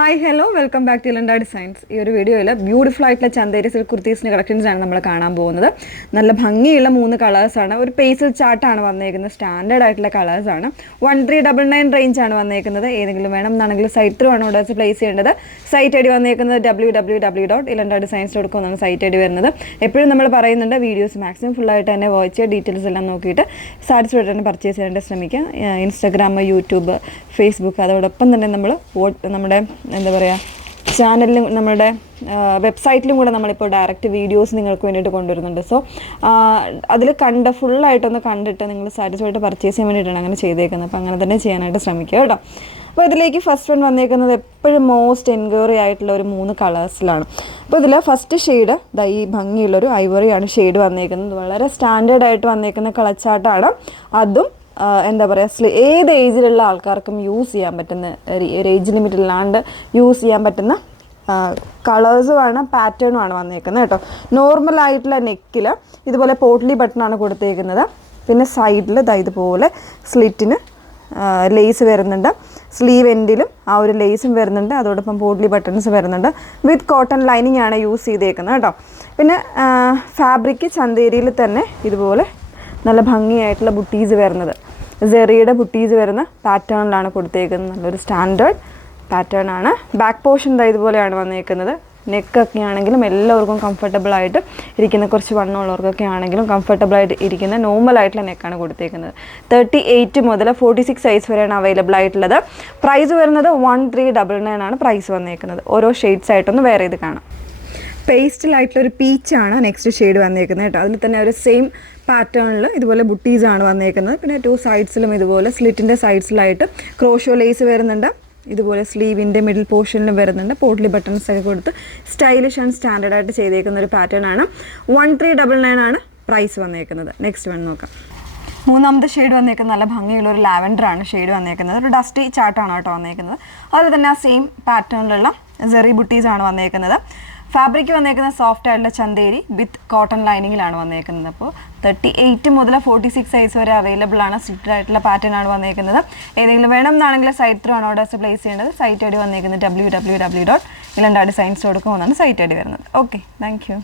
Hi hello welcome back to ഇലണ്ട designs. ഈ ഒരു വീഡിയോയിൽ ബ്യൂട്ടിഫുൾ ആയിട്ടുള്ള ചന്തേരി സിൽക്ക് കുർത്തീസിൻ്റെ കളക്ഷൻസാണ് നമ്മൾ കാണാൻ പോകുന്നത്. നല്ല ഭംഗിയുള്ള 3 കളേഴ്സാണ്. ഒരു പേസിൽ ചാർട്ടാണ് വന്നേക്കുന്നത്. സ്റ്റാൻഡേർഡ് ആയിട്ടുള്ള കളേഴ്സാണ്. 1399 റേഞ്ചാണ് വന്നേക്കുന്നത്. ഏതെങ്കിലും വേണം എന്നാണെങ്കിൽ സൈറ്റ് ത്രൂ ആണ് ഓർഡേഴ്സ് പ്ലേസ് ചെയ്യേണ്ടത്. സൈറ്റ് ഐ ഡി വന്നേക്കുന്നത് www.ilandadesigns.com എന്നാണ് സൈറ്റ് ഐ ഡി വരുന്നത്. എപ്പോഴും നമ്മൾ പറയുന്നുണ്ട് വീഡിയോസ് മാക്സിമം ഫുള്ളായിട്ട് തന്നെ വാച്ച് ചെയ്യുക, ഡീറ്റെയിൽസ് എല്ലാം നോക്കിയിട്ട് സാറ്റിസ്ഫൈഡ് തന്നെ പർച്ചേസ് ചെയ്യാനായിട്ട് ശ്രമിക്കുക. ഇൻസ്റ്റാഗ്രാം, യൂട്യൂബ്, ഫേസ്ബുക്ക്, അതോടൊപ്പം തന്നെ നമ്മൾ നമ്മുടെ എന്താ പറയുക ചാനലിലും നമ്മുടെ വെബ്സൈറ്റിലും കൂടെ നമ്മളിപ്പോൾ ഡയറക്റ്റ് വീഡിയോസ് നിങ്ങൾക്ക് വേണ്ടിയിട്ട് കൊണ്ടുവരുന്നുണ്ട്. സോ അതിൽ ഫുള്ളായിട്ടൊന്ന് കണ്ടിട്ട് നിങ്ങൾ സാറ്റിസ്ഫൈഡ് പർച്ചേസ് ചെയ്യാൻ വേണ്ടിയിട്ടാണ് അങ്ങനെ ചെയ്തേക്കുന്നത്. അപ്പോൾ അങ്ങനെ തന്നെ ചെയ്യാനായിട്ട് ശ്രമിക്കുക കേട്ടോ. അപ്പോൾ ഇതിലേക്ക് ഫസ്റ്റ് വൺ വന്നേക്കുന്നത് എപ്പോഴും മോസ്റ്റ് എൻക്വയറി ആയിട്ടുള്ള ഒരു 3 കളേഴ്സിലാണ്. അപ്പോൾ ഇതിൽ ഫസ്റ്റ് ഷെയ്ഡ് ഈ ഭംഗിയുള്ളൊരു ഐവറിയാണ് ഷെയ്ഡ് വന്നേക്കുന്നത്. വളരെ സ്റ്റാൻഡേർഡ് ആയിട്ട് വന്നേക്കുന്ന കളച്ചാട്ടാണ്. അതും എന്താ പറയുക ഏത് ഏജിലുള്ള ആൾക്കാർക്കും യൂസ് ചെയ്യാൻ പറ്റുന്ന ഒരു ഏജ് ലിമിറ്റ് ഇല്ലാണ്ട് യൂസ് ചെയ്യാൻ പറ്റുന്ന കളേഴ്സുമാണ്, പാറ്റേണുമാണ് വന്നേക്കുന്നത് കേട്ടോ. നോർമലായിട്ടുള്ള നെക്കിൽ ഇതുപോലെ പോട്ട്ലി ബട്ടണാണ് കൊടുത്തേക്കുന്നത്. പിന്നെ സൈഡിൽ ഇതുപോലെ സ്ലിറ്റിന് ലേസ് വരുന്നുണ്ട്. സ്ലീവ് എൻഡിലും ആ ഒരു ലേസും വരുന്നുണ്ട്. അതോടൊപ്പം പോട്ട്ലി ബട്ടൺസ് വരുന്നുണ്ട്. വിത്ത് കോട്ടൺ ലൈനിങ് ആണ് യൂസ് ചെയ്തേക്കുന്നത് കേട്ടോ. പിന്നെ ഫാബ്രിക് ചന്തേരിയിൽ തന്നെ ഇതുപോലെ നല്ല ഭംഗിയായിട്ടുള്ള ബുട്ടീസ് വരുന്നത്, സെറിയുടെ ബുട്ടീസ് വരുന്ന പാറ്റേണിലാണ് കൊടുത്തേക്കുന്നത്. നല്ലൊരു സ്റ്റാൻഡേർഡ് പാറ്റേൺ ആണ്. ബാക്ക് പോർഷൻ ഇതുപോലെയാണ് വന്നേക്കുന്നത്. നെക്കൊക്കെ ആണെങ്കിലും എല്ലാവർക്കും കംഫർട്ടബിളായിട്ട് ഇരിക്കുന്ന, കുറച്ച് വണ്ണമുള്ളവർക്കൊക്കെ ആണെങ്കിലും കംഫർട്ടബിളായിട്ട് ഇരിക്കുന്ന നോർമലായിട്ടുള്ള നെക്കാണ് കൊടുത്തേക്കുന്നത്. 38 മുതൽ 46 സൈസ് വരെയാണ് അവൈലബിൾ ആയിട്ടുള്ളത്. പ്രൈസ് വരുന്നത് 1399 ആണ് പ്രൈസ് വന്നേക്കുന്നത്. ഓരോ ഷെയ്ഡ്സ് ആയിട്ടൊന്ന് വേറെ ഇത് കാണാം. പേസ്റ്റലായിട്ടുള്ളൊരു പീച്ചാണ് നെക്സ്റ്റ് ഷെയ്ഡ് വന്നേക്കുന്നത് കേട്ടോ. അതിൽ തന്നെ ഒരു സെയിം പാറ്റേണിൽ ഇതുപോലെ ബുട്ടീസാണ് വന്നേക്കുന്നത്. പിന്നെ 2 സൈഡ്സിലും ഇതുപോലെ സ്ലിറ്റിൻ്റെ സൈഡ്സിലായിട്ട് ക്രോഷോ ലേസ് വരുന്നുണ്ട്. ഇതുപോലെ സ്ലീവിൻ്റെ മിഡിൽ പോർഷനിലും വരുന്നുണ്ട്. പോട്ട്ലി ബട്ടൺസ് ഒക്കെ കൊടുത്ത് സ്റ്റൈലിഷ് ആൻഡ് സ്റ്റാൻഡേർഡ് ആയിട്ട് ചെയ്തേക്കുന്ന ഒരു പാറ്റേൺ ആണ്. 1399 ആണ് പ്രൈസ് വന്നേക്കുന്നത്. നെക്സ്റ്റ് വൺ നോക്കാം. മൂന്നാമത്തെ ഷെയ്ഡ് വന്നേക്കുന്നത് നല്ല ഭംഗിയുള്ള ഒരു ലാവൻഡറാണ് ഷെയ്ഡ് വന്നേക്കുന്നത്. ഒരു ഡസ്റ്റി ചാർട്ടാണ് കേട്ടോ വന്നേക്കുന്നത്. അതുപോലെ തന്നെ ആ സെയിം പാറ്റേണിലുള്ള സെറി ബുട്ടീസാണ് വന്നേക്കുന്നത്. ഫാബ്രിക് വന്നേക്കുന്നത് സോഫ്റ്റ് ആയിട്ടുള്ള ചന്തേരി വിത്ത് കോട്ടൺ ലൈനിങ്ങിലാണ് വന്നേക്കുന്നത്. അപ്പോൾ 38 മുതൽ 46 സൈസ് വരെ അവൈലബിൾ ആണ്. സ്റ്റിറ്റഡ് ആയിട്ടുള്ള പാറ്റേൺ ആണ് വന്നേക്കുന്നത്. ഏതെങ്കിലും വേണം എന്നാണെങ്കിൽ സൈറ്റ് ത്രൂ ആണ് ഓർഡേഴ്സ് പ്ലേസ് ചെയ്യേണ്ടത്. സൈറ്റ് ഐ ഡി വന്നേക്കുന്നത് www.ilandadesigns.com എന്നാണ് സൈറ്റ് ഐ ഡി വരുന്നത്. Okay, thank you.